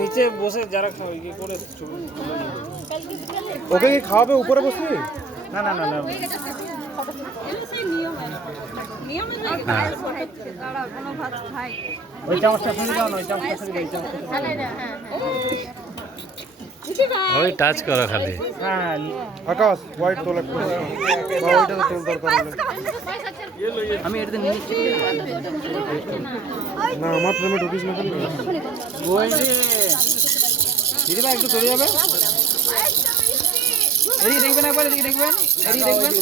নিচে বসে যারা ইয়ে করে ওকে কি খাওয়াবে উপরে বসবি? না না না না ওই চামচটা ফেলে দাও না, ওই চামচটা ফেলে দাও, ওই চামচটা ফেলে দাও। ওই টাচ করো খালি। হ্যাঁ আকাশ হোয়াইট তোলা করে ওইটা তো তোল দরকার হলে আমি এটাতে নিয়ে নিচ্ছি। না আমার প্রেমে ঢুকিস না কেন? ওই যে দিদি ভাই একটু চলে যাবে, এদিকে দেখবেন একবার, এদিকে দেখবেন, এদিকে দেখবেন।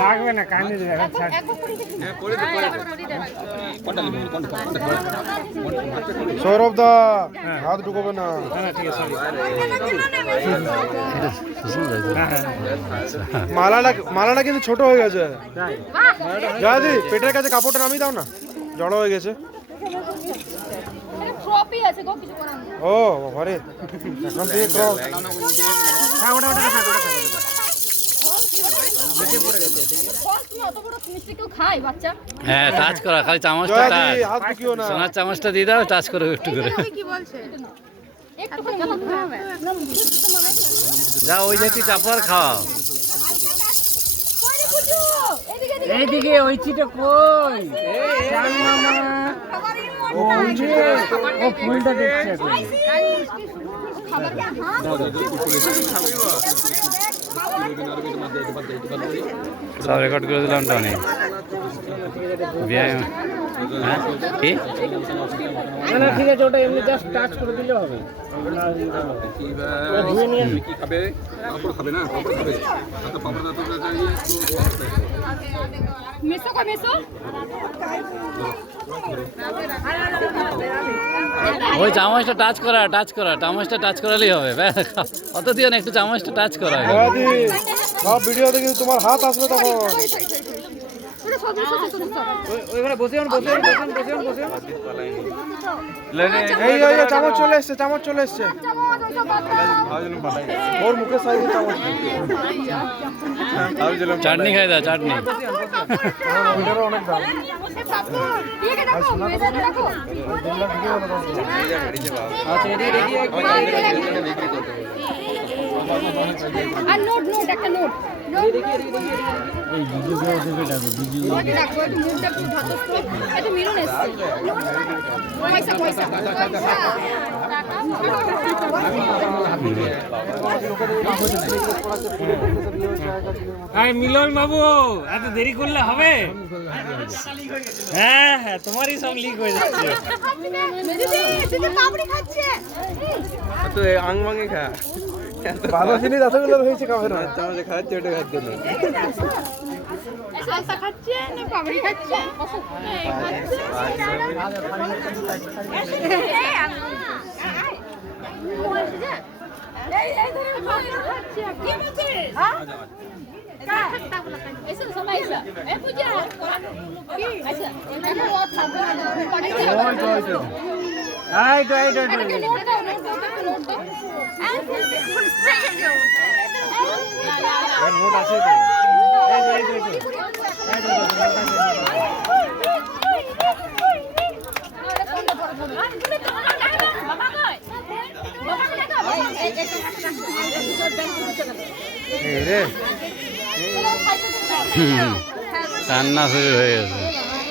রাখবে না কানে সৌরভ দা হাত ঢুকবে না। ঠিক আছে মালাটা কিন্তু ছোট হয়ে গেছে। দাদি পেটের কাছে কাপড়টা নামিয়ে দাও না, জড়ো হয়ে গেছে। ও বাবারে এখন থেকে ক্রপ। হ্যাঁ টাচ করা খালি, চামচটা টাচ, হাত ঢুকিও না। সোনার চামচটা দিয়ে দাও, টাচ করো একটু করে। যা ওই যেটি চাপার খাও। এইদিকে ওই চিটা কই? ও ফুলটা দেখছে এখন। সব রেকর্ড করে দিলাম টনি। ব্যায়াম হ্যাঁ কি? না না ঠিক আছে, ওটা এমনি জাস্ট টাচ করে দিলে হবে। ওই চামচটা টাচ করা, টাচ করা, চামচটা টাচ করালেই হবে। ব্যাস, অত দিও না, একটু চামচটা টাচ করা। দাদি সব ভিডিওতে কিন্তু তোমার হাত আসবে তখন। ওইখানে বসে এই এই চামচ চলে এসছে, চামচ চলে এসছে। ওর মুখের সাইজে চামচ। চাটনি খাই দাও, চাটনি। ওটারও অনেক দাম। আচ্ছা এদিকে রেডি আর নোট একটা নোট এই ভিডিও করে ডাকো, ভিডিও মুখটা পুরো ধাতস্থ, একটু মিরন এসছে। পয়সা আরে মিলন বাবু, এত দেরি করলে হবে? হ্যাঁ হ্যাঁ, তোমারই সব লিক হয়ে যাচ্ছে। তো আং ভাঙে খা, ভালো জিনিস এতগুলো হয়েছে খাবে না। চামচে খাচ্ছে, ওটা খাচ্ছে না। নোট আছে তো? কান্না শুরু হয়ে গেছে।